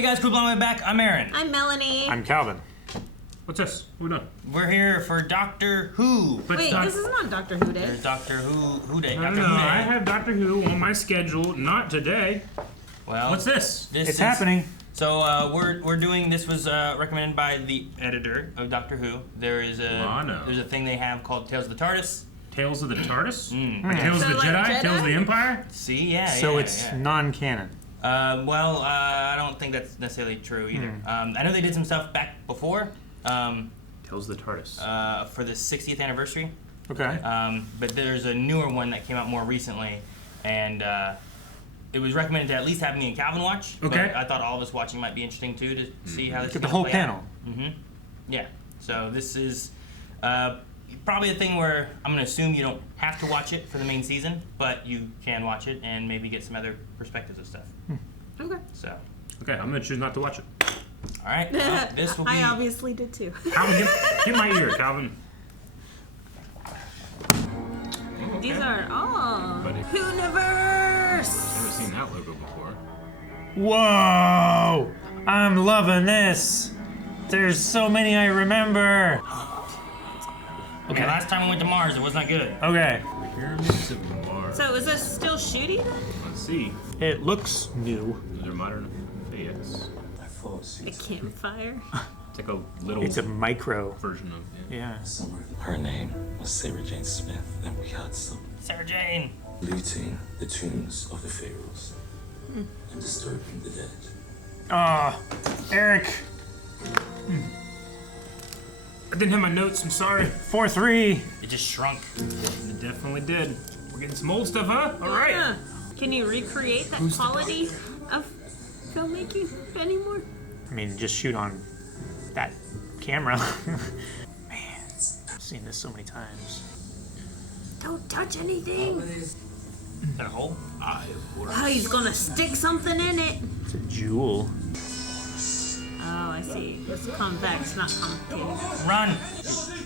Hey guys, cool blowing back. I'm Aaron. I'm Melanie. I'm Calvin. What's this? What are we doing? We're here for Doctor Who. Wait, this is not Doctor Who Day. There's Doctor Who Day. I don't know. I have Doctor Who on my schedule. Not today. Well, what's this? It's happening. So we're doing. This was recommended by the editor of Doctor Who. There's a thing they have called Tales of the TARDIS. Tales of the TARDIS? Like Tales of the Jedi? Tales of the Empire? See, yeah. So it's non-canon. I don't think that's necessarily true either. I know they did some stuff back before. Tales of the TARDIS. For the 60th anniversary. Okay. But there's a newer one that came out more recently, and it was recommended to at least have me and Calvin watch. Okay. But I thought all of us watching might be interesting too to see how this is Get the gonna whole play panel. out. Yeah. So this is probably a thing where I'm gonna assume you don't have to watch it for the main season, but you can watch it and maybe get some other perspectives of stuff. Okay. So. Okay, I'm gonna choose not to watch it. All right. Well, this will be. I obviously did too. Calvin, get my ear, Calvin. These are all Buddy. Who-niverse. Never seen that logo before. Whoa! I'm loving this. There's so many I remember. Okay. Last time we went to Mars, it was not good. Okay. Pyramids of Mars. So is this still shooty? Let's see. It looks new. Those are modern effects. A campfire. It's like a little It's a micro. version of Yeah. Her name was Sarah Jane Smith, and we had some Sarah Jane. looting the tombs of the pharaohs and disturbing the dead. Ah, Eric. I didn't have my notes, I'm sorry. 4-3. It just shrunk. It definitely did. We're getting some old stuff, huh? Alright. Yeah. Can you recreate that quality of filmmaking anymore? I mean, just shoot on that camera. Man, I've seen this so many times. Don't touch anything. Is that a hole? Oh, he's gonna stick something in it. It's a jewel. Oh, I see. It's convex, not concave. Run!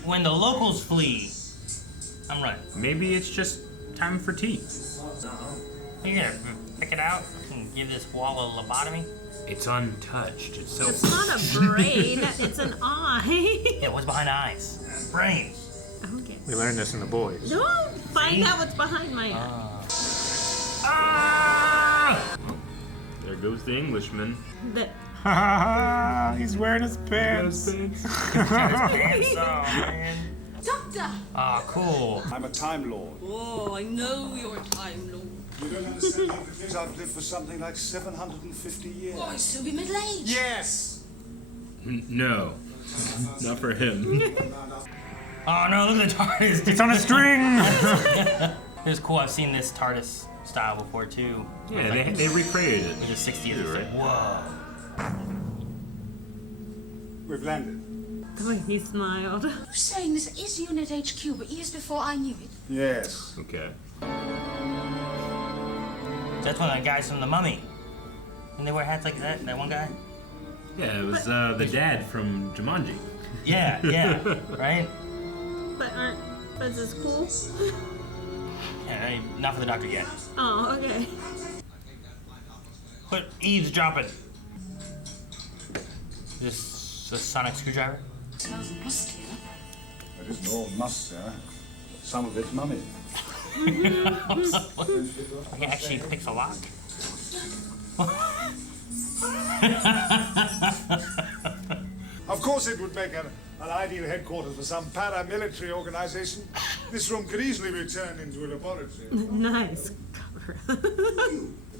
When the locals flee. I'm running. Maybe it's just time for tea. You gonna pick it out and give this wall a lobotomy? It's untouched. It's so. It's not a brain. It's an eye. Yeah, what's behind eyes? Brains. Okay. We learned this in the boys. Don't find out what's behind my eye. Ah! There goes the Englishman. He's wearing his pants. Pants off, man. Doctor! Ah, cool. I'm a Time Lord. Oh, I know you're a Time Lord. You don't understand the things I've lived for something like 750 years. Oh, I still be middle-aged. Yes! No. Not for him. Oh no, look at the TARDIS. It's on a string. It's cool. I've seen this TARDIS style before too. Yeah, they recreated it. With the 60th. It's Right. like, whoa. We've landed. The way he smiled. You're saying this is U.n.i.t. HQ, but years before I knew it. Yes. Okay. That's one of the guys from the Mummy. And they wear hats like that. That one guy. Yeah, it was the dad from Jumanji. Yeah, right. But is this cool? Yeah, not for the doctor yet. Oh, okay. Quit eavesdropping. Is this a sonic screwdriver? Smells musty, huh? It isn't all must, sir. Some of it's mummy. I can actually fix a lock. Of course it would make an ideal headquarters for some paramilitary organization. This room could easily be turned into a laboratory. Nice cover.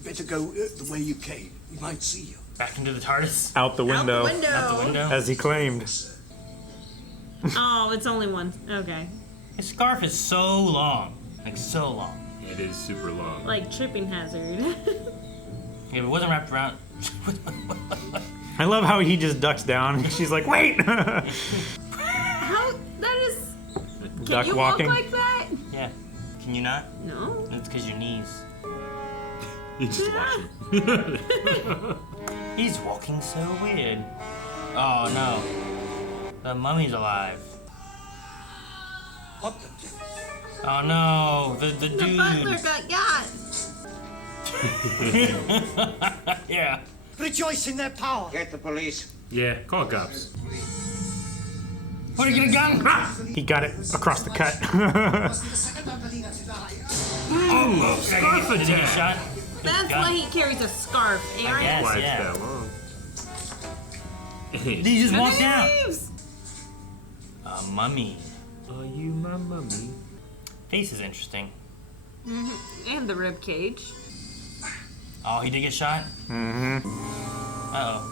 Better go the way you came. We might see you. Back into the TARDIS. Out the window. Out the window. Out the window. As he claimed. Oh, it's only one. Okay. His scarf is so long. Like, so long. It is super long. Like tripping hazard. If it wasn't wrapped around... I love how he just ducks down. She's like, wait! How? That is... Can Duck you walking. walk like that? Yeah. Can you not? No. It's because your knees. You just watch it. He's walking so weird. Oh, no. The mummy's alive. What the? Oh, no. The The butler dude. got got. Yeah. Rejoice in their power. Get the police. Yeah, call cops. What are you gonna gun? He got it across the cut. Scarf Did he get shot? That's why he carries a scarf, Aaron. guess. Why Yeah. it's that long? Did he just walk down? Leaves. A mummy. Are you my mummy? Face is interesting. And the rib cage. Oh, he did get shot? Uh oh.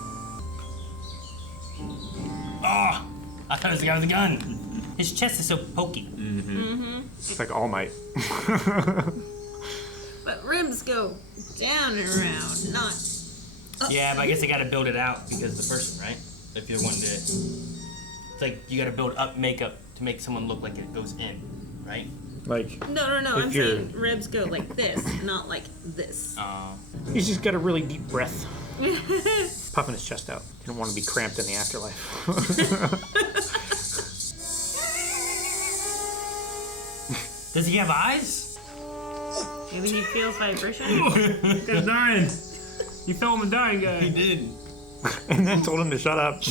Oh! I thought it was the guy with the gun. His chest is so pokey. It's like All Might. But ribs go down and around, not. Yeah, but I guess they gotta build it out because of the person, right? If you're wanting to. It's like you gotta build up makeup to make someone look like it goes in, right? Like, No. If I'm you're- saying ribs go like this, not like this. he's just got a really deep breath. Puffing his chest out. He don't want to be cramped in the afterlife. Does he have eyes? Maybe he feels vibration. This guy's dying. You fell him a dying guy. He did. And then told him to shut up.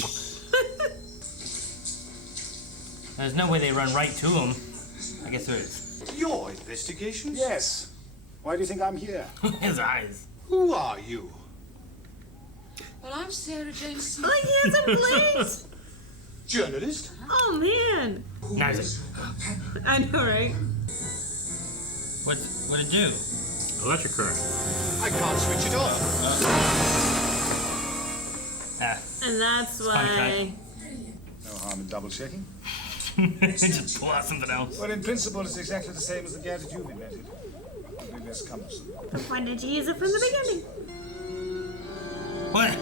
There's no way they run right to him. I guess there is. Your investigation? Yes. Why do you think I'm here? His eyes. Who are you? Well, I'm Sarah James. Like he has a blade. Journalist? Oh man. Now he's I know, right? like, what'd it do? Electric current. I can't switch it on. Ah, And that's funny why. No harm in double checking. just pull out something else. Well, in principle, it's exactly the same as the gadget you've invented. Only less cumbersome. Why did you use it from the beginning? What?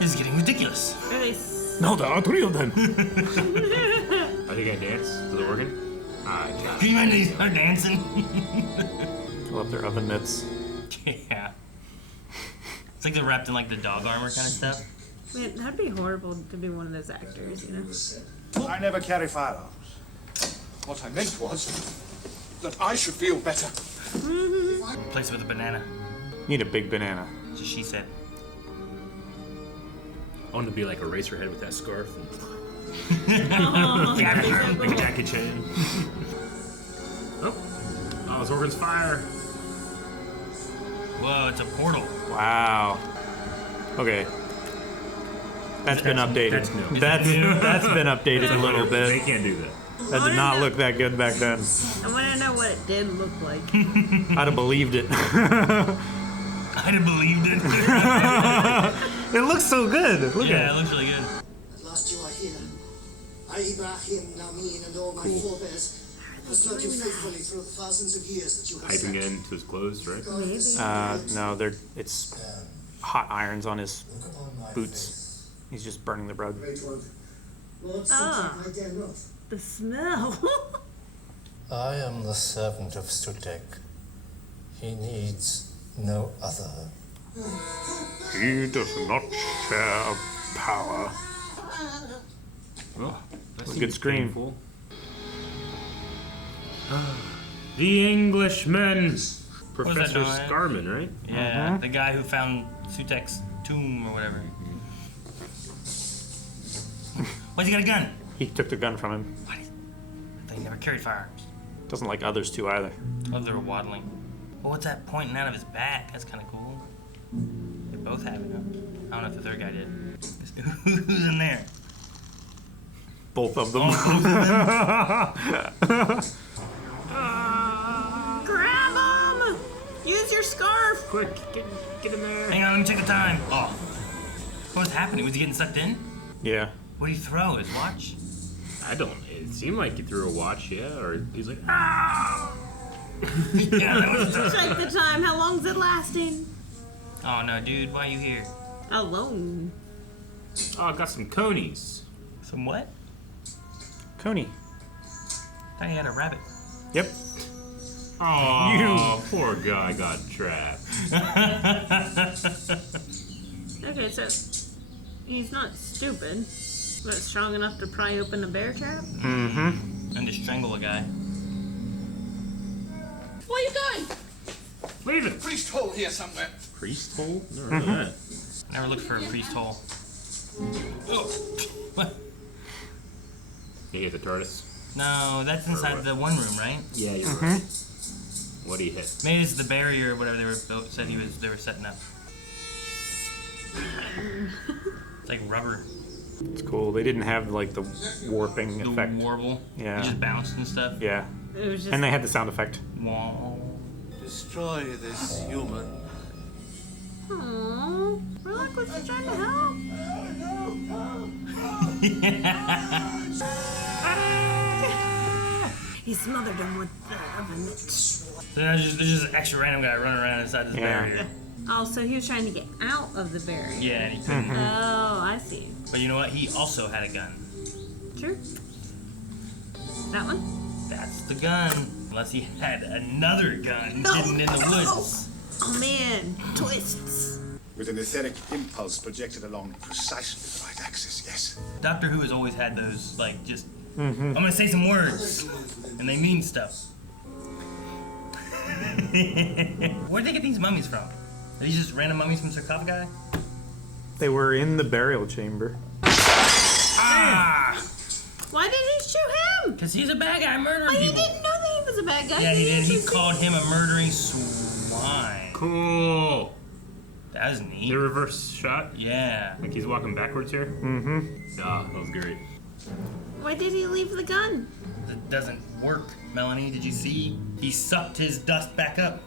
This is getting ridiculous. Are they? No, there are 3 of them. I think I dance to the organ. I got Can you imagine her dancing? I love their oven mitts. Yeah. It's like they're wrapped in like the dog armor kind of stuff. Man, that'd be horrible to be one of those actors, you know? I never carry firearms. What I meant was that I should feel better. Replace it with a banana. Need a big banana. That's what she said. I want to be like a racerhead with that scarf. Big Jackie Chan. Oh, his organ's fire. Whoa, it's a portal. Wow. Okay. That's been updated. That's new. That's been updated a little They bit. can't do that. That did not look that good back then. I want to know what it did look like. I'd have believed it. I'd have believed it. It looks so good. Look Yeah, at it it. looks really good. At last you are here. I, Ibrahim, Namin, and all my forebears have served you faithfully through the thousands of years that you have Piping spent. it into his clothes, right? No, it's hot irons on his boots. He's just burning the rug. Great one. Lord Ah. Sutekh, I dare not. The smell. I am the servant of Sutekh. He needs no other. He does not share power. Well, that's a good scream. Painful. The Englishman. Professor noise? Scarman, right? Yeah, the guy who found Sutekh's tomb or whatever. Why's he got a gun? He took the gun from him. Why? I thought he never carried firearms. Doesn't like others to either. Oh, they were waddling. Well, what's that pointing out of his back? That's kind of cool. They both have it, huh? I don't know if the third guy did. Who's in there? Both of them. Oh, both of them? Grab him! Use your scarf! Quick, get in there. Hang on, let me check the time. Oh. What was happening? Was he getting sucked in? Yeah. What did he throw? His watch? I don't. It seemed like he threw a watch, yeah, or he's like, ah. Yeah, that was Check the time. How long's it lasting? Oh no, dude, why are you here? Alone. Oh, I got some conies. Some what? Coney. Thought he had a rabbit. Yep. Oh, poor guy got trapped. Okay, so he's not stupid, but strong enough to pry open a bear trap? Mm-hmm. And to strangle a guy. Where are you going? Leave it. Priest hole here somewhere. Priest hole? Never heard of that. Never looked for a priest hole. Oh. You hit the TARDIS? No, that's inside the one room, right? Yeah, you're right. What do you hit? Maybe it's the barrier or whatever they were they were setting up. It's like rubber. It's cool. They didn't have like the warping The effect. warble. Yeah. It just bounced and stuff. Yeah. It was just. And they had the sound effect. Wah. Destroy this human. Aww. Relax, was he trying to help? He smothered him with the oven mitt. So there's just an extra random guy running around inside this barrier. Oh, so he was trying to get out of the barrier. Yeah, and he couldn't. Oh, I see. But you know what? He also had a gun. True. That one? That's the gun. Unless he had another gun hidden in the woods. Oh man, twists. With an etheric impulse projected along precisely the right axis, yes. Doctor Who has always had those, like, just, I'm gonna say some words, and they mean stuff. Where'd they get these mummies from? Are these just random mummies from sarcophagi? They were in the burial chamber. Ah! Why did he shoot him? Because he's a bad guy murdering He people. didn't know that he was a bad guy. Yeah, he did. He just- called him a murdering swine. Cool. That was neat. The reverse shot? Yeah. Like he's walking backwards here? Mm-hmm. Ah, that was great. Why did he leave the gun? It doesn't work, Melanie. Did you see? He sucked his dust back up.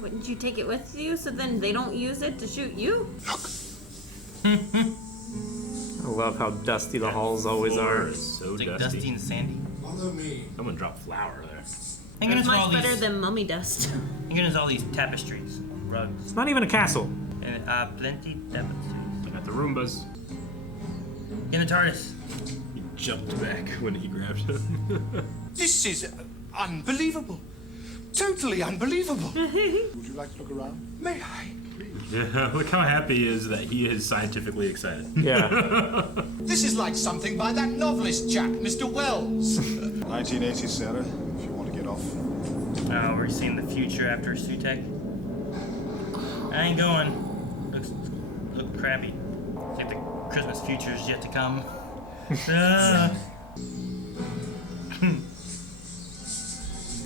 Wouldn't you take it with you so then they don't use it to shoot you? I love how dusty the halls always Floor are. is so It's like dusty. dusty and sandy. Follow me. Someone dropped flour there. Thank goodness for all Much better these. than mummy dust. Thank goodness all these tapestries, rugs, It's not even a castle. and plenty tapestries. I got the Roombas. In the TARDIS. He jumped back when he grabbed him. This is unbelievable. Totally unbelievable. Would you like to look around? May I? Yeah, look how happy he is that he is scientifically excited. Yeah. This is like something by that novelist chap, Mr. Wells. 1980, Sarah, if you want to get off. Oh, we're seeing the future after Sutekh. I ain't going. Look crappy. It's like the Christmas future is yet to come.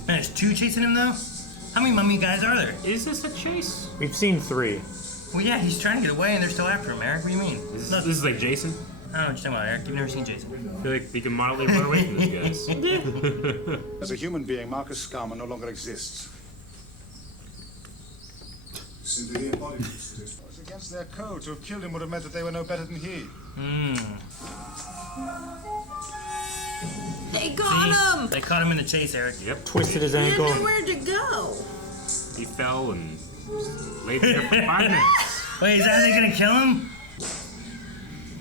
There's two chasing him though? How many mummy guys are there? Is this a chase? We've seen 3. Well, yeah, he's trying to get away and they're still after him, Eric. What do you mean? This is like Jason? I don't know what you're talking about, Eric. You've never seen Jason. I feel like you can moderately run away from these guys. As a human being, Marcus Skarma no longer exists. Simply the embodiment. It was against their code. To have killed him would have meant that they were no better than he. They got him! They caught him in the chase, Eric. Yep. Twisted his He didn't ankle. know where to go. He fell and laid there for 5 minutes. Wait, is that how they're gonna kill him?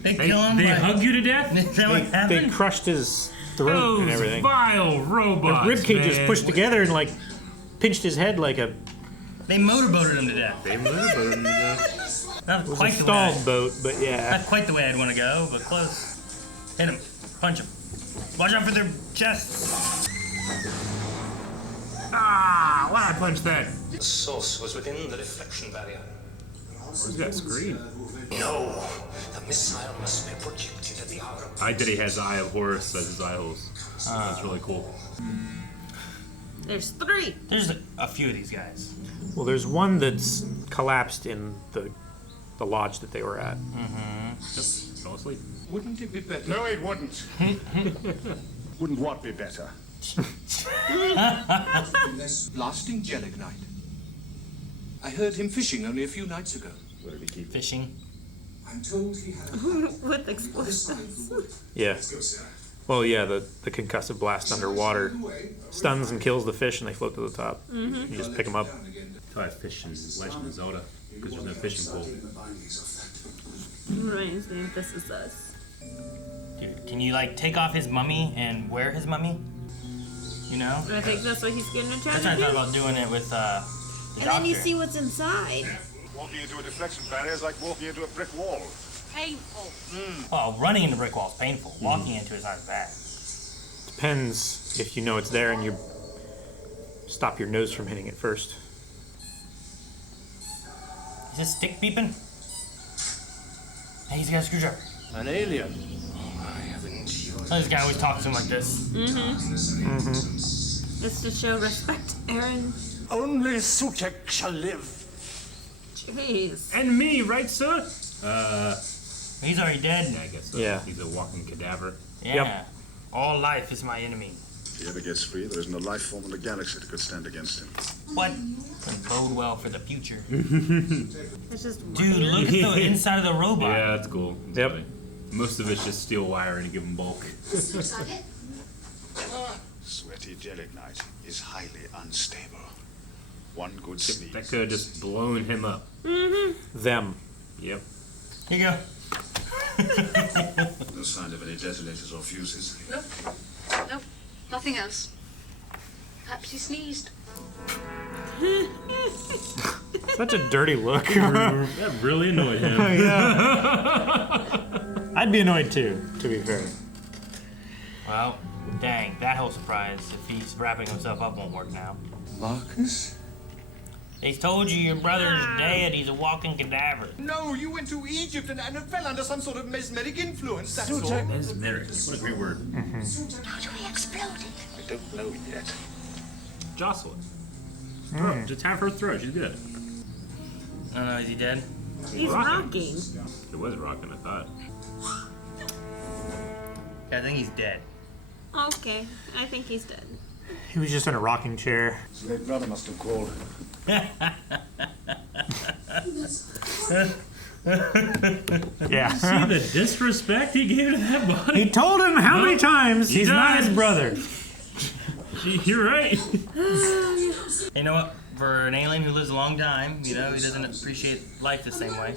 They kill him? They by- hug you to death? Is that what They happened? crushed his throat Those and everything. vile robots, His rib cages man. pushed together and like pinched his head like a They motorboated him to death. They motorboated him to death. Not was quite a the way stalled boat, but yeah. Not quite the way I'd want to go, but close. Hit him. Punch him. Watch out for their chests. Ah, why I punched that? The source was within the reflection barrier. Where's that screen? No, the missile must be projected at the hour of I did he has Eye of Horus as his eye holes. That's really cool. There's 3. There's a few of these guys. Well, there's one that's collapsed in the lodge that they were at. Yep. Fell asleep. Wouldn't it be better? No, it wouldn't. Wouldn't what be better? Blasting gelignite. I heard him fishing only a few nights ago. Where did he keep Fishing. I'm told he had With explosives. Yeah. Well, yeah, the concussive blast underwater stuns and kills the fish and they float to the top. You just pick them up. That's how I fish in Legend of Zelda, because there's no fishing pole. Reminds me of This Is Us. Dude, can you like take off his mummy and wear his mummy? You know? I think that's what he's gonna try That's to why I do. thought about doing it with the And doctor. then you see what's inside. Walking into a deflection barrier is like walking into a brick wall. Painful. Well, running into brick walls painful. Walking into it's not as bad. Depends if you know it's there and you stop your nose from hitting it first. Is this stick beeping? Hey, he's got a screwdriver. An alien. Oh, this guy always talks to him like this. It's to show respect, Aaron. Only Sutekh shall live. Jeez. And me, right, sir? He's already dead. Yeah, I guess so. Yeah. He's a walking cadaver. Yeah. Yep. All life is my enemy. If he ever gets free, there isn't a life form in the galaxy that could stand against him. What? Doesn't bode well for the future. It's just Dude, look at the inside of the robot. Yeah, that's cool. It's Yep. funny. Most of it's just steel wire in a given bulk. Sweaty u.n.i.t is highly unstable. One good sneeze. That could have just blown him up. Them. Yep. Here you go. No sign of any detonators or fuses. Nope. Nope. Nothing else. Perhaps he sneezed. Such a dirty look. That really annoyed him. I'd be annoyed too, to be fair. Well, dang, that whole surprise, if he's wrapping himself up, won't work now. Marcus? They told you your brother's dead. He's a walking cadaver. No, you went to Egypt and fell under some sort of mesmeric influence, that's all. Mesmeric. What a great word. How do we explode it? I don't know yet. Jocelyn. Throat. Just have her throat. She's good. I don't know, is he dead? He's rocking. It was rocking, I thought. Yeah, I think he's dead. Okay, I think he's dead. He was just in a rocking chair. His late brother must have called. Yeah. See the disrespect he gave to that body? He told him how many times he's not his brother. You're right. You know what? For an alien who lives a long time, you know, he doesn't appreciate life the same way.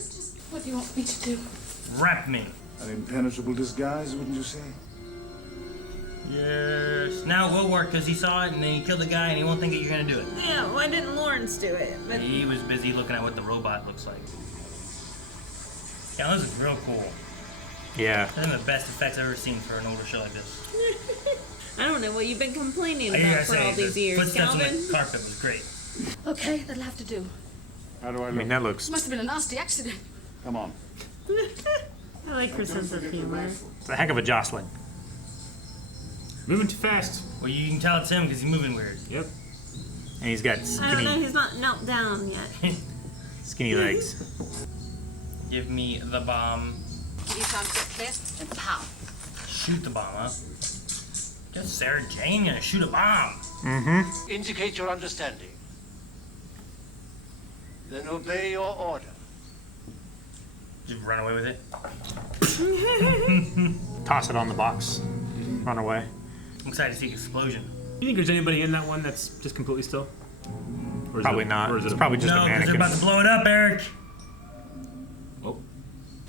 What do you want me to do? Wrap me. An impenetrable disguise, wouldn't you say? Yes. Now it will work because he saw it and then he killed the guy and he won't think that you're gonna do it. Yeah, why didn't Lawrence do it? But He was busy looking at what the robot looks like. Yeah, this is real cool. Yeah. Those are the best effects I've ever seen for an older show like this. I don't know what you've been complaining I about gotta for all say, these the years, footsteps on Calvin. the carpet was great. Okay, that'll have to do. How do I I look? mean, that looks. Must have been a nasty accident. Come on. I like her sense of humor. It's a heck of a jostling. Moving too fast. Well, you can tell it's him because he's moving weird. Yep. And he's got I don't know, skinny, he's not knelt down yet. skinny legs. Give me the bomb. Give you time to get clear and pow. Shoot the bomb, huh? Just Sarah Jane gonna shoot a bomb. Indicate your understanding. Then obey your order. Just run away with it. Toss it on the box. Run away. I'm excited to see the explosion. You think there's anybody in that one that's just completely still? Or is Probably it, not. Or is it It's a- probably just a No, because mannequin. they're about to blow it up, Eric. Oh,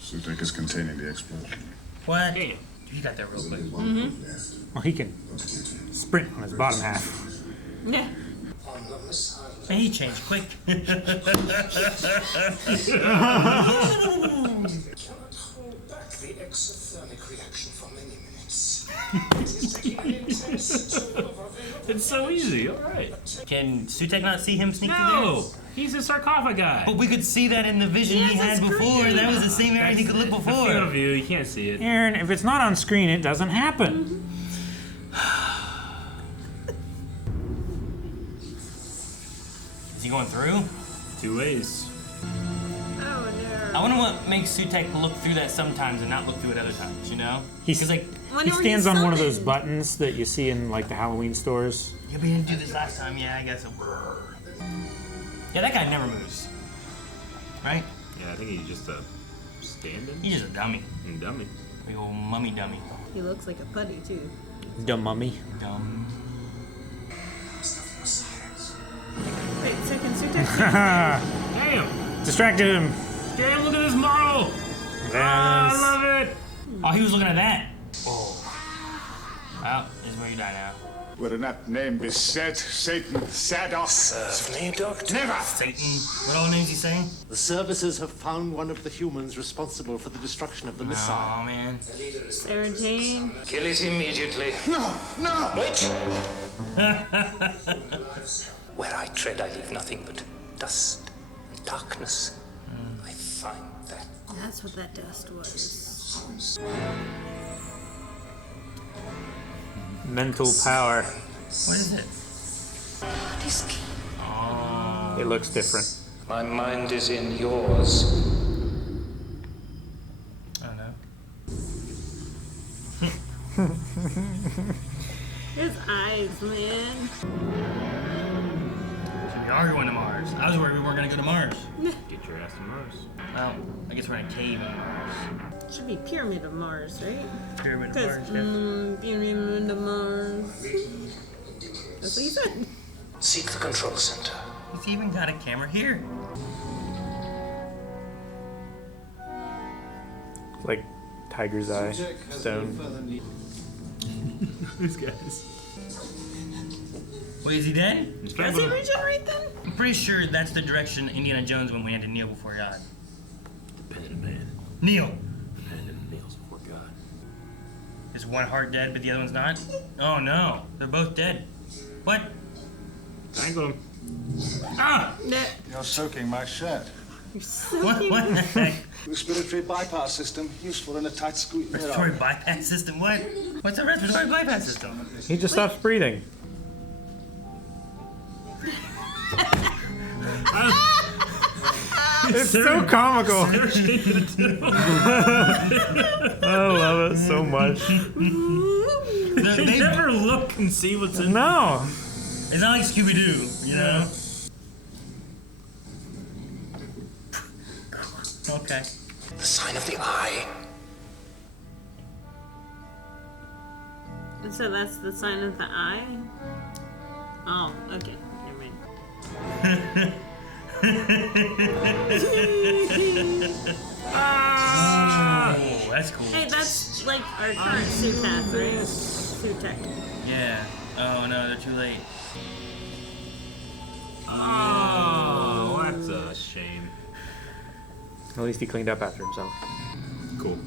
Sutekh is containing the explosion. What? damn. You got that real quick. Well, he can sprint on his bottom half. Yeah. Man, he changed quick. Cannot hold back the exothermic reaction for many minutes. It is taking an intense toll of available. It's so easy. All right. Can Sutekh not see him sneak through No, he's a sarcophagus guy. there? But we could see that in the vision he had before. That was the same area he could look The field before. of view, you can't see it. Aaron, if it's not on screen, it doesn't happen. Is he going through? Two ways. Oh I wonder what makes Sutekh look through that sometimes and not look through it other times, you know? He's Because, like, Wonder He where stands he's on one of those summoned. buttons that you see in like the Halloween stores. yeah, we didn't do this last time. Yeah, I guess. Yeah, that guy never moves. Right? Yeah, I think he's just a stand-in. He's just a dummy. Dummy. Big old mummy dummy. He looks like a putty too. Dumb mummy. Dumb. Wait, second Sutekh? Damn! Distracted him. Damn, look at this model! I Yes. love it! Oh, he was looking at that. Oh. Well, this is where you die now. Would that name be said, Satan, Sados? Serve me, Doctor. Never! Satan. What all names he saying? The services have found one of the humans responsible for the destruction of the missile. Oh, man. Sarah Jane. Kill it immediately. No! No! Wait! Where I tread, I leave nothing but dust and darkness. That's what that dust was. Mental power. What is it? Oh. It looks different. My mind is in yours. I don't know. His eyes, man. So we are going to Mars. I was worried we weren't going to go to Mars. Get your ass to Mars. Well, I guess we're in a cave in Mars. Should be Pyramid of Mars, right? Pyramid of 'Cause, Mars, yeah. Pyramid of Mars. That's what he said. Seek the control center. He's even got a camera here. It's like Tiger's Eye stone. These guys. Wait, is he dead? Does he regenerate then? I'm pretty sure that's the direction Indiana Jones went when he had to kneel before God. Dependent man. Kneel! Dependent kneels before God. Is one heart dead, but the other one's not? Oh no, they're both dead. What? Tangle him. Ah! You're soaking my shirt. You're so What the heck? Respiratory bypass system, useful in a tight squeeze. Respiratory bypass system? What? What's a respiratory bypass system? He just stops breathing. It's so comical. I love it so much. They never look and see what's in. No. It's not like Scooby-Doo, you know? Okay. The sign of the eye. So that's the sign of the eye? Oh, okay. Never mind. Oh, that's cool. Hey, that's like our current Sutekh, right? Sutekh. Yeah. Oh no, they're too late. Oh, that's a shame. At least he cleaned up after himself. Cool.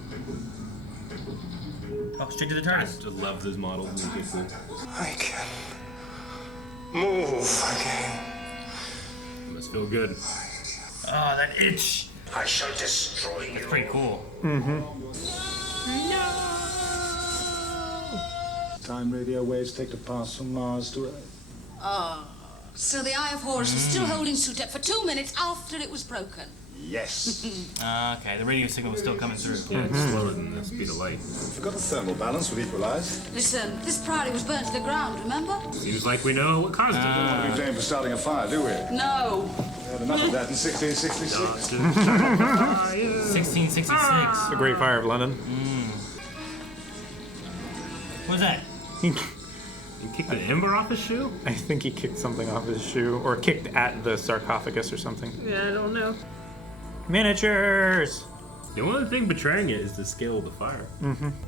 Oh, straight to the I TARDIS. just love those models. They're cool. I can move again. It must feel good. Oh, that itch. I shall destroy you. That's pretty cool. Time radio waves take the path from Mars to Earth. So the Eye of Horus was still holding Sutekh for 2 minutes after it was broken. Yes. Okay, the radio signal was still coming through. Yeah, it's slower than the speed of light. Forgot the thermal balance would equalize. Listen, this Priory was burnt to the ground, remember? Seems like we know what caused it. We blame for starting a fire, do we? No. We had enough of that in 1666. 1666. The Great Fire of London. What was that? He kicked the ember off his shoe? I think he kicked something off his shoe, or kicked at the sarcophagus or something. Yeah, I don't know. Miniatures! The only thing betraying it is the scale of the fire.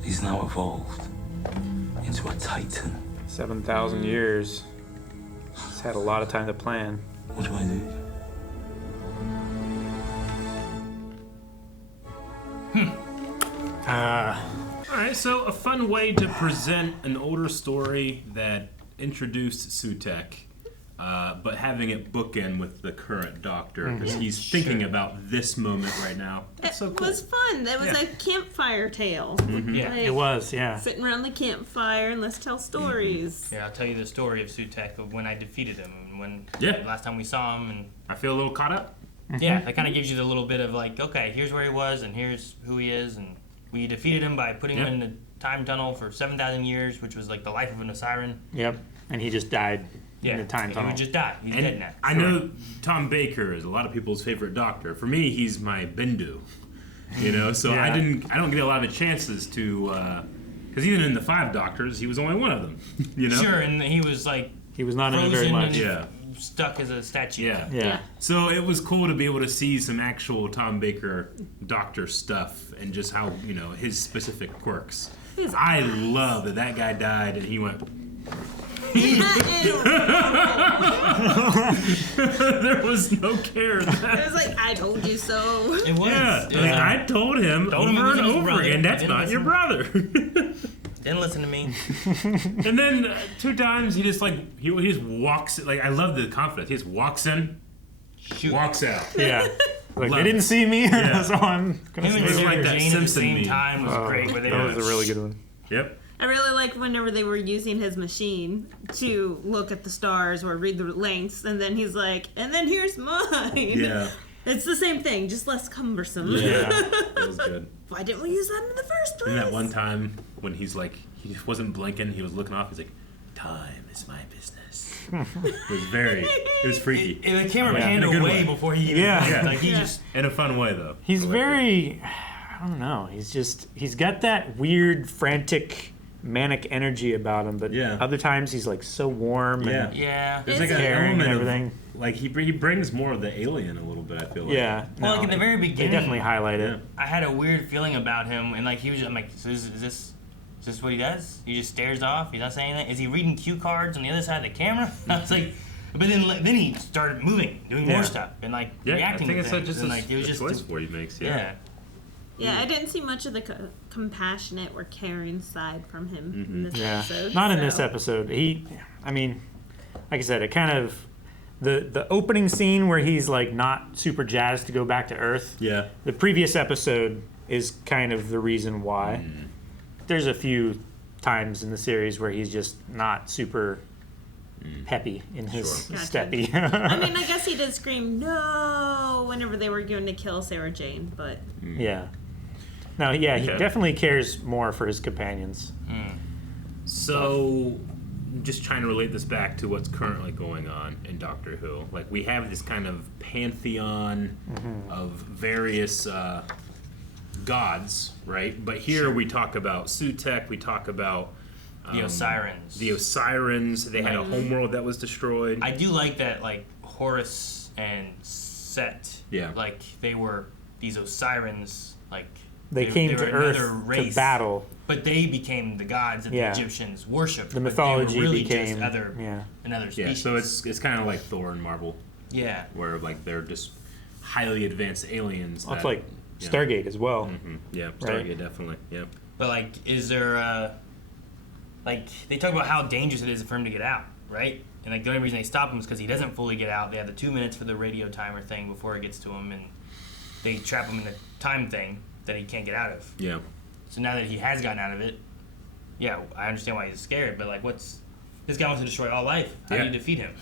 He's now evolved into a titan. 7,000 years. He's had a lot of time to plan. What do I do? Alright, so a fun way to present an older story that introduced Sutekh, but having it bookend with the current Doctor, because he's thinking about this moment right now. That's so cool. It was fun. That was Yeah. a campfire tale. Yeah. Like, It was, yeah. sitting around the campfire and let's tell stories. Yeah, I'll tell you the story of Sutekh of when I defeated him and when Yeah. last time we saw him and I feel a little caught up. yeah, that kind of gives you the little bit of like, okay, here's where he was and here's who he is, and we defeated him by putting him in the time tunnel for 7,000 years, which was like the life of an Osiran. Yep. And he just died in the time He tunnel. would just die. He's And dead now. I know Tom Baker is a lot of people's favorite Doctor. For me, he's my Bindu. You know, so Yeah. I don't get a lot of chances to, because even in the 5 Doctors, he was only one of them. You know. Sure, and he was like He was not in it frozen very much. and Yeah. stuck as a statue. Yeah. Yeah. So it was cool to be able to see some actual Tom Baker Doctor stuff and just how, you know, his specific quirks. I love that guy died and he went. There was no care. It was like, I told you so. It was. Yeah, It was- I told him Told him it over was and his over brother. again, that's Didn't not your listen. brother. Didn't listen to me. And then 2 times he just he just walks, like I love the confidence. He just walks in, Shoot. walks out. Yeah. Like, they didn't see me, Yeah. so I'm gonna Him and It's stay like Sarah that Jane at the Simpson same meme. time was great. Where they That were was a really good one. Yep. I really liked whenever they were using his machine to look at the stars or read the lengths, and then he's like, and then here's mine. Yeah. It's the same thing, just less cumbersome. Yeah. That was good. Why didn't we use that in the first place? And that one time when he's like, he just wasn't blinking, he was looking off, he's like, time is my business. It was freaky. The camera Yeah. panned In a good away way. before he even Yeah. like he just In a fun way, though. He's I liked very, I don't know. He's got that weird, frantic, manic energy about him. But Yeah. other times he's like so warm. Yeah. And, yeah. There's like an caring and element everything. of, like, he brings more of the alien a little bit, I feel like. Yeah. Well, like in the very They beginning, definitely highlight it. I had a weird feeling about him, and like he was, I'm like, so is this what he does? He just stares off. He's not saying anything. Is he reading cue cards on the other side of the camera? I was like, but then he started moving, doing more stuff, and like Yeah, I reacting think to it's things. just and like it was a just choice where he makes, yeah. Yeah, I didn't see much of the compassionate or caring side from him in this Yeah. episode. Not in this so- episode. I mean, like I said, it kind of the opening scene where he's like not super jazzed to go back to Earth. Yeah. The previous episode is kind of the reason why. There's a few times in the series where he's just not super peppy in his Gotcha. steppy. I mean, I guess he did scream no whenever they were going to kill Sarah Jane, but Yeah. No, yeah, he Okay. definitely cares more for his companions. So, just trying to relate this back to what's currently going on in Doctor Who. Like, we have this kind of pantheon of various gods, right? But here we talk about Sutekh, we talk about The Osirans. The Osirans, they had a homeworld that was destroyed. I do like that, like Horus and Set. Yeah. Like they were these Osirans. Like They came were to another Earth to race, battle. but they became the gods that Yeah. the Egyptians worshipped. The but they were mythology really became just another Yeah, species. so it's kind of like Thor and Marvel, yeah. where like they're just highly advanced aliens. Well, it's that- like yeah. Stargate as well. Yeah, Right. Stargate definitely. Yeah. But like, is there like they talk about how dangerous it is for him to get out, right? And like the only reason they stop him is because he doesn't fully get out. They have the 2 minutes for the radio timer thing before it gets to him, and they trap him in the time thing that he can't get out of. Yeah. So now that he has gotten out of it, yeah, I understand why he's scared. But like, this guy wants to destroy all life? How do you defeat him?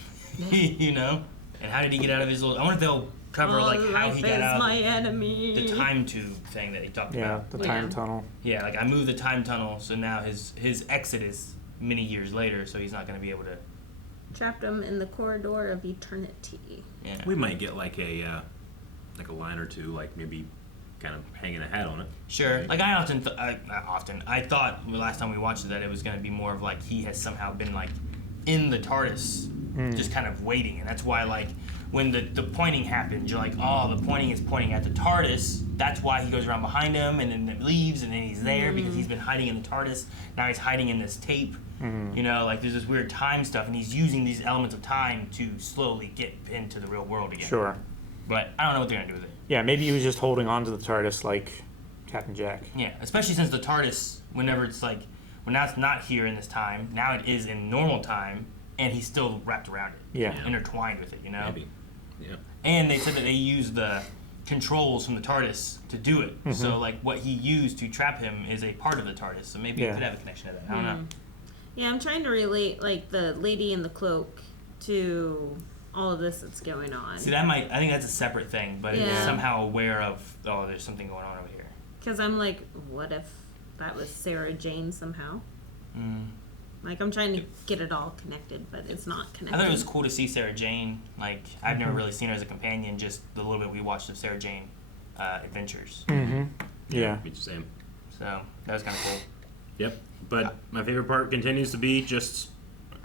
You know? And how did he get out of his little? I wonder if they'll cover like how he got out my of enemy. the time tube thing that he talked Yeah, about. the time tunnel. Yeah, like I moved the time tunnel, so now his exit is many years later, so he's not going to be able to. Trapped him in the corridor of eternity. Yeah. We might get like a line or two, like maybe kind of hanging a hat on it. Sure. Like I thought the last time we watched it that it was going to be more of like he has somehow been like in the TARDIS, just kind of waiting, and that's why like when the pointing happens, you're like, oh, the pointing is pointing at the TARDIS. That's why he goes around behind him and then it leaves, and then he's there because he's been hiding in the TARDIS. Now he's hiding in this tape. You know, like there's this weird time stuff, and he's using these elements of time to slowly get into the real world again. Sure. But I don't know what they're gonna do with it. Yeah, maybe he was just holding on to the TARDIS like Captain Jack. Yeah, especially since the TARDIS, whenever it's like, when now it's not here in this time, now it is in normal time, and he's still wrapped around it. Yeah. Intertwined with it, you know? Maybe. Yeah. And they said that they used the controls from the TARDIS to do it. So, like, what he used to trap him is a part of the TARDIS, so maybe it could have a connection to that. I don't know. Yeah, I'm trying to relate like the lady in the cloak to all of this that's going on. See, I think that's a separate thing, but it's Yeah. somehow aware of, oh, there's something going on over here. Because I'm like, what if that was Sarah Jane somehow? Like, I'm trying to get it all connected, but it's not connected. I thought it was cool to see Sarah Jane. Like, I've never really seen her as a companion, just the little bit we watched of Sarah Jane adventures. Yeah. Me the same. So, that was kind of cool. Yep. But my favorite part continues to be just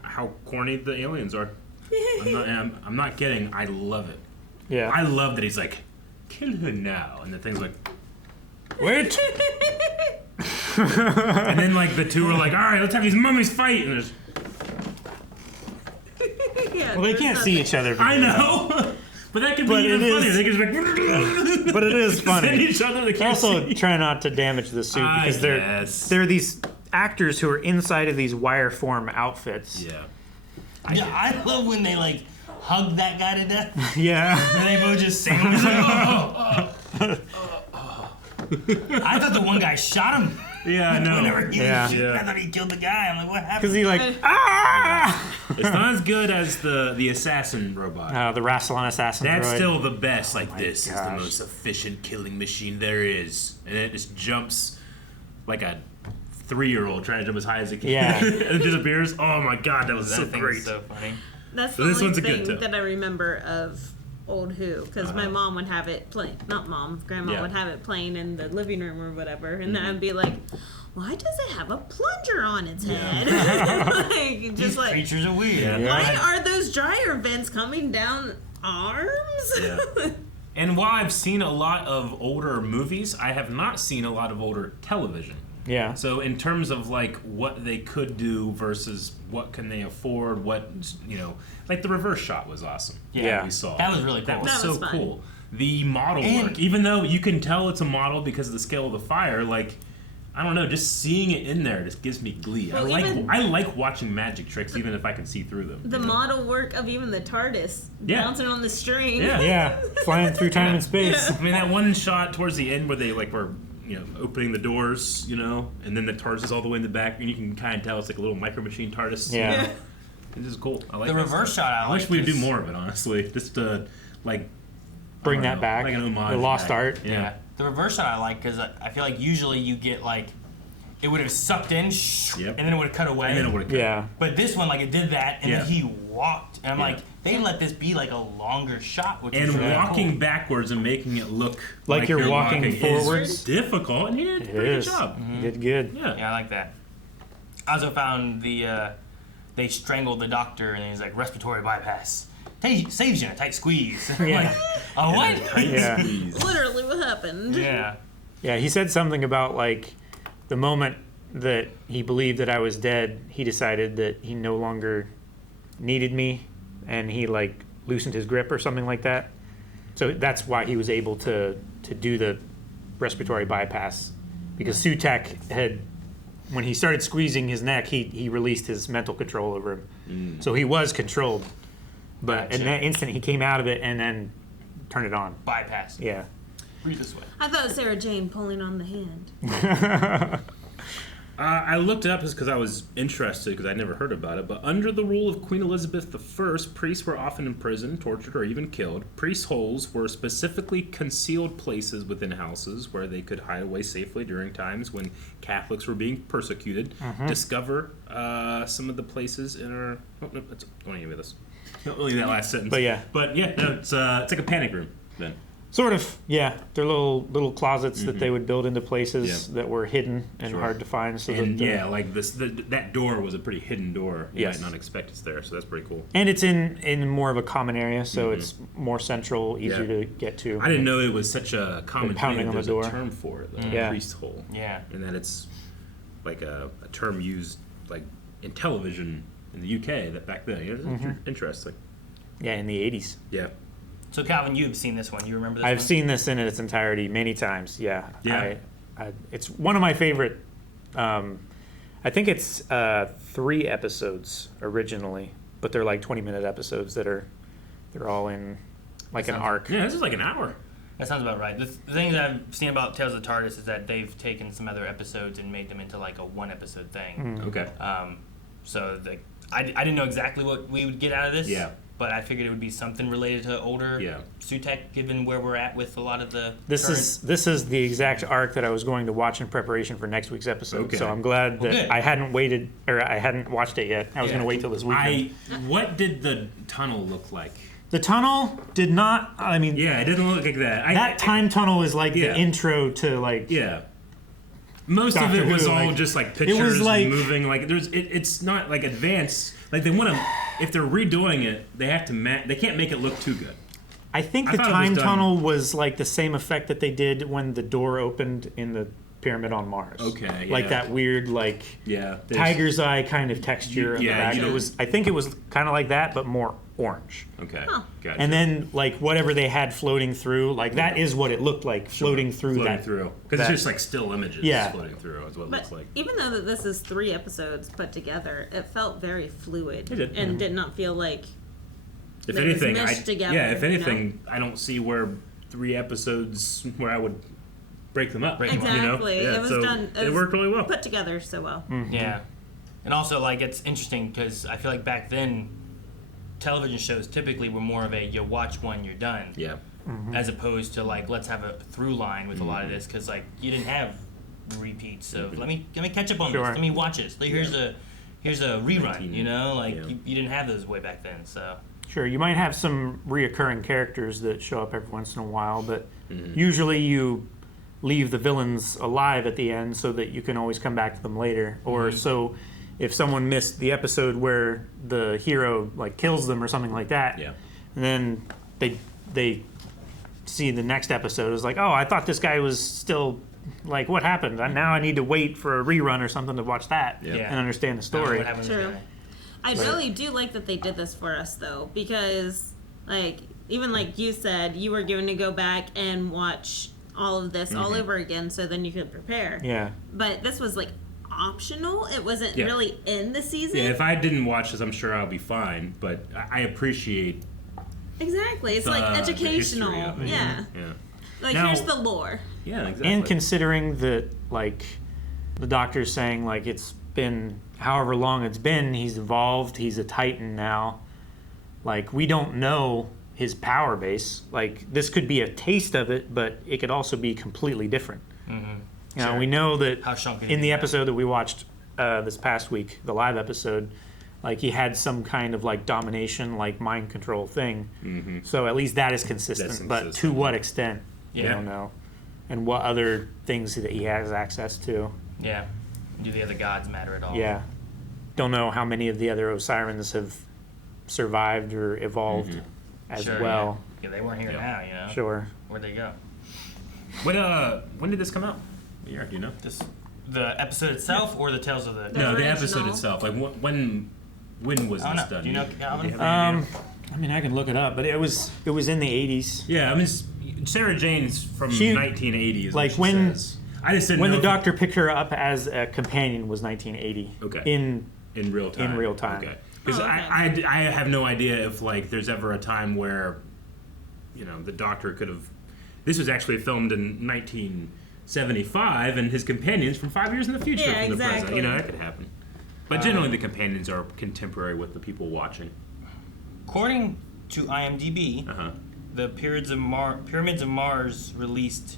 how corny the aliens are. I'm not kidding. I love it. Yeah. I love that he's like, kill her now, and the thing's like, Wait! and then like the two are like, all right, let's have these mummies fight, and there's, Yeah, Well, they there's can't nothing. see each other. I know, but that could be But even it funnier. is- They could just like, But it is funny. send each other. They can't Also, see. try not to damage the suit I because they're guess. these actors who are inside of these wire form outfits. Yeah. I love when they like hugged that guy to death. Yeah. And they both just sang. Like, I thought the one guy shot him. Yeah, I know. Whenever he was shooting, Yeah. I thought he killed the guy. I'm like, what happened? Because he like, ah! It's not as good as the assassin robot. The Rassilon assassin That's droid. still the best. Like, this is the gosh. most efficient killing machine there is. And it just jumps like a 3-year-old trying to jump as high as it can. Yeah. And it disappears. Oh my god, that was That so thing great. is so funny. That's So the this only one's a good thing tip. that I remember of old Who, because my mom would have it playing. Not mom, grandma Yeah. would have it playing in the living room or whatever, and then I'd be like, "Why does it have a plunger on its head?" Like, just These like, creatures are weird. why are those dryer vents coming down arms? Yeah. And while I've seen a lot of older movies, I have not seen a lot of older television. Yeah. So in terms of like what they could do versus what can they afford, what, you know, like the reverse shot was awesome. Yeah. We saw That was really cool. That was That was so fun. cool. The model And- work, even though you can tell it's a model because of the scale of the fire, like, I don't know, just seeing it in there just gives me glee. Well, I like watching magic tricks even if I can see through them. The you know? model work of even the TARDIS Yeah. bouncing on the string. Yeah. Yeah. Flying through time and space. I mean, that one shot towards the end where they like were, you know, opening the doors, you know, and then the TARDIS is all the way in the back, and you can kind of tell it's like a little micro machine TARDIS. Yeah. This is cool. I like The that reverse stuff. shot I I wish like we'd do is- more of it, honestly, just to like Bring I don't that know, back. like an homage. The lost back. art. Yeah. The reverse shot I like because I feel like usually you get like it would have sucked in, Yep. and then it would have cut away. And then it would have. Yeah. But this one, like it did that, and Yeah. then he walked, and I'm Yeah. like, they let this be like a longer shot, which And is really walking cool. backwards and making it look Like you're walking is forwards. difficult, and you did a It pretty good is. job. You did good. Yeah. Yeah, I like that. I also found they strangled the doctor, and he's like respiratory bypass. Saves you in a tight squeeze. I'm Yeah. like, oh what? Yeah. Literally what happened. Yeah. Yeah, he said something about like the moment that he believed that I was dead, he decided that he no longer needed me, and he like loosened his grip or something like that. So that's why he was able to do the respiratory bypass, because Sutekh had, when he started squeezing his neck, he released his mental control over him. So he was controlled, but in that instant he came out of it and then turned it on. Bypass. Yeah. Breathe this way. I thought it was Sarah Jane pulling on the hand. I looked it up just because I was interested because I'd never heard about it. But under the rule of Queen Elizabeth I, priests were often imprisoned, tortured, or even killed. Priest holes were specifically concealed places within houses where they could hide away safely during times when Catholics were being persecuted. Discover some of the places in our... Oh, no, don't give me this. Only that last sentence. But yeah. But yeah, no, it's like a panic room then. Sort of, yeah. They're little closets that they would build into places Yeah. that were hidden and Sure. hard to find. So And that, yeah, like that door was a pretty hidden door. You Yes. might not expect it's there, so that's pretty cool. and it's in more of a common area, so it's more central, easier Yeah. to get to. I didn't know it was such a common pounding thing. on the There's door. a term for it, though, Yeah. priest hole. Yeah. And that it's like a term used like in television in the UK that back then. It's interesting. Yeah, in the 80s. Yeah. So Calvin, you've seen this one. You remember this I've one? seen this in its entirety many times. Yeah. Yeah. It's one of my favorite. I think it's 3 episodes originally, but they're like 20-minute episodes they're all in like an arc. Yeah, this is like an hour. That sounds about right. The thing that I've seen about Tales of the TARDIS is that they've taken some other episodes and made them into like a 1-episode thing. Okay. So I didn't know exactly what we would get out of this. Yeah. But I figured it would be something related to older Sutekh, given where we're at with a lot of the. This is the exact arc that I was going to watch in preparation for next week's episode. Okay. So I'm glad that good. I hadn't watched it yet. I was going to wait till this weekend. What did the tunnel look like? The tunnel did not. I mean, Yeah, it didn't look like that. that time tunnel is like Yeah. the intro to like. Yeah. Most Doctor of it was Who, all like- just like it was pictures like- moving. Like it's not like advanced. Like they want to, if they're redoing it, they have to. They can't make it look too good. I think I the thought it was time done- tunnel was like the same effect that they did when the door opened in the Pyramid on Mars. Okay, Like yeah. that weird like Yeah. tiger's eye kind of texture. Yeah, on the back. you It don't- was. I think it was kind of like that, but more orange. Okay. Gotcha. And then like whatever they had floating through, like that is what it looked like floating through floating that. through because it's that- just like still images Yeah. floating through is what it But looks like. even though that this is 3 episodes put together, it felt very fluid It did. and did not feel like If It was anything, meshed together, if anything, I don't see where 3 episodes where I would break them up. Exactly. You know? Yeah, It was so done. It was worked really well. Put together so well. Yeah. And also, like, it's interesting because I feel like back then, television shows typically were more of a you watch one, you're done. Yeah. As opposed to, like, let's have a through line with a lot of this because, like, you didn't have repeats. So let me catch up on this. Let me watch this. Like, here's a rerun, you know? Like, you didn't have those way back then, so. Sure, you might have some reoccurring characters that show up every once in a while, but usually you leave the villains alive at the end so that you can always come back to them later. Or so if someone missed the episode where the hero like kills them or something like that, and then they see the next episode is like, oh, I thought this guy was still like, what happened? Now I need to wait for a rerun or something to watch that and understand the story. True. I really do like that they did this for us though, because like even like you said, you were given to go back and watch all of this all over again, so then you could prepare. Yeah. But this was like optional. It wasn't really in the season. Yeah, if I didn't watch this, I'm sure I'll be fine. But I appreciate. Exactly. It's like educational. Yeah. Like Now, here's the lore. Yeah, exactly. And considering that, like, the doctor's saying, like, it's been however long it's been, he's evolved, he's a Titan now. Like, we don't know his power base. Like, this could be a taste of it, but it could also be completely different. You know, we know that in the episode that we watched this past week, the live episode, like, he had some kind of, like, domination, like, mind control thing. So at least that is consistent. But to what extent, we don't know. And what other things that he has access to. Yeah. Do the other gods matter at all? Yeah. Don't know how many of the other Osirans have survived or evolved as well. Yeah, they weren't here now, you know? Sure. Where'd they go? When did this come out? Yeah, do you know? The episode itself or the Tales of the... No, the episode itself. Like, when was this done? Do you know, Calvin? I mean, I can look it up, but it was in the 80s. Yeah, I mean, Sarah Jane's from 1980. Is like what she when says. I just didn't when know the Doctor picked her up as a companion was 1980. Okay. In real time. In real time. Okay. Because I have no idea if like there's ever a time where, you know, the Doctor could have. This was actually filmed in 1975, and his companions from 5 years in the future from the present. You know, that could happen. But generally, the companions are contemporary with the people watching. According to IMDb, the Pyramids of Mars released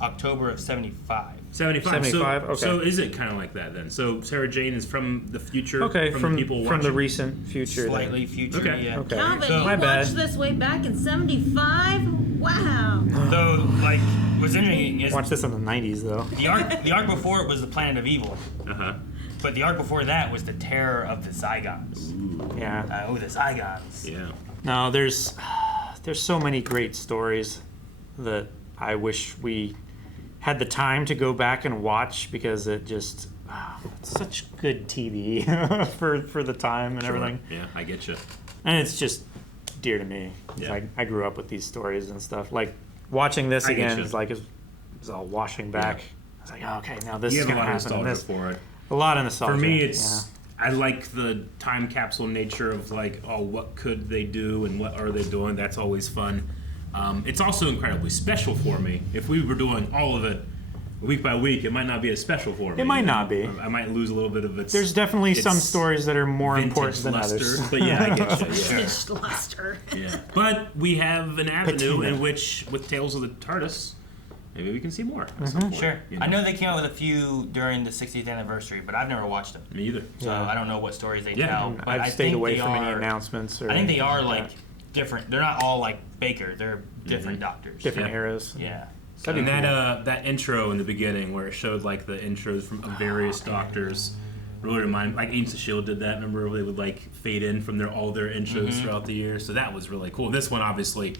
October of 75. 75. So is it kind of like that then? So Sarah Jane is from the future. Okay, from the people watching? from the recent future. Slightly future. Okay. Yeah. Okay. Calvin, So, you watched this way back in 75? Wow. Though, like, what's interesting is Watch this in the 90s though. the arc before it was the Planet of Evil. But the arc before that was the Terror of the Zygons. Yeah. The Zygons. Yeah. No, there's so many great stories that I wish we had the time to go back and watch because it just it's such good TV for the time and everything. Yeah, I get you. And it's just dear to me. Yeah. I grew up with these stories and stuff. Like watching this I get again you. is like it's all washing back. Yeah. I was like, oh, okay, now this You is have a gonna lot of happen. nostalgia for it. A lot of nostalgia. For me, it's I like the time capsule nature of like, oh, what could they do and what are they doing? That's always fun. It's also incredibly special for me. If we were doing all of it week by week, it might not be as special for me. It might not be. I might lose a little bit of its. There's definitely some its stories that are more important than luster, others. But yeah, I get you. Yeah. Vintage luster. Yeah. But we have an avenue Patina. in which, with Tales of the TARDIS, maybe we can see more. At some point, Sure. you know? I know they came out with a few during the 60th anniversary, but I've never watched them. Me either. So I don't know what stories they Yeah. tell. But I've I stayed think away they from any are- announcements. Or I think they are anything like that. different. They're not all like Baker. They're different doctors. Different Yeah. eras. Yeah. And that intro in the beginning where it showed like the intros from various doctors really remind like Agents of S.H.I.E.L.D. did that. Remember where they would like fade in from all their intros throughout the year. So that was really cool. This one obviously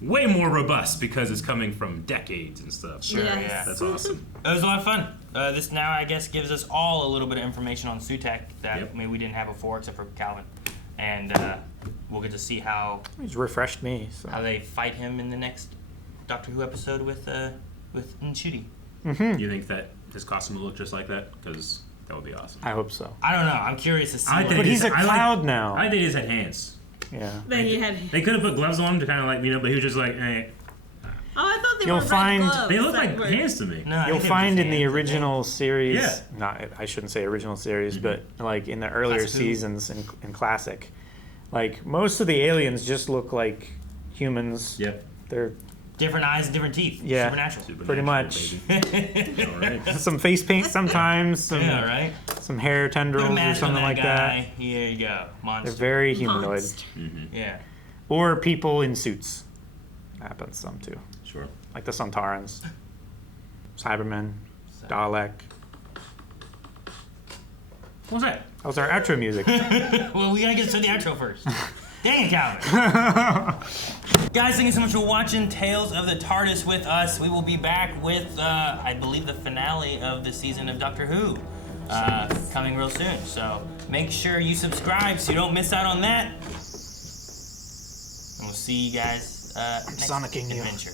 way more robust because it's coming from decades and stuff. Sure, Yes. yeah. That's awesome. It was a lot of fun. This now, I guess, gives us all a little bit of information on Sutekh that maybe we didn't have before, except for Calvin. And we'll get to see how He's refreshed me. So. how they fight him in the next Doctor Who episode with u.n.i.t. You think that his costume will look just like that? Because that would be awesome. I hope so. I don't know. I'm curious to see. But he's a cloud now. I think he's had hands. Yeah. That he had. They could have put gloves on him to kind of like, but he was just like, eh. Oh, I thought they You'll were red find- gloves. They look that like were- hands to me. No, You'll find in the original series, Yeah. not I shouldn't say original series, but like in the earlier Classic Who. seasons in Classic, like most of the aliens just look like humans. Yep. They're different eyes and different teeth. Yeah. Supernatural. pretty much Baby. All right. some face paint sometimes, some Yeah, right? some hair Put a tendrils or mask on something that like guy. Here you go. that. Monster. They're very humanoid. Monster. Yeah. Or people in suits. Happens some too. Sure. Like the Sontarans, Cybermen, Dalek. What was that? That was our outro music. Well, we gotta get to the outro first. Dang it, Calvin. Guys, thank you so much for watching Tales of the TARDIS with us. We will be back with, I believe, the finale of the season of Doctor Who coming real soon. So make sure you subscribe so you don't miss out on that. And we'll see you guys next Sonicking you. adventure.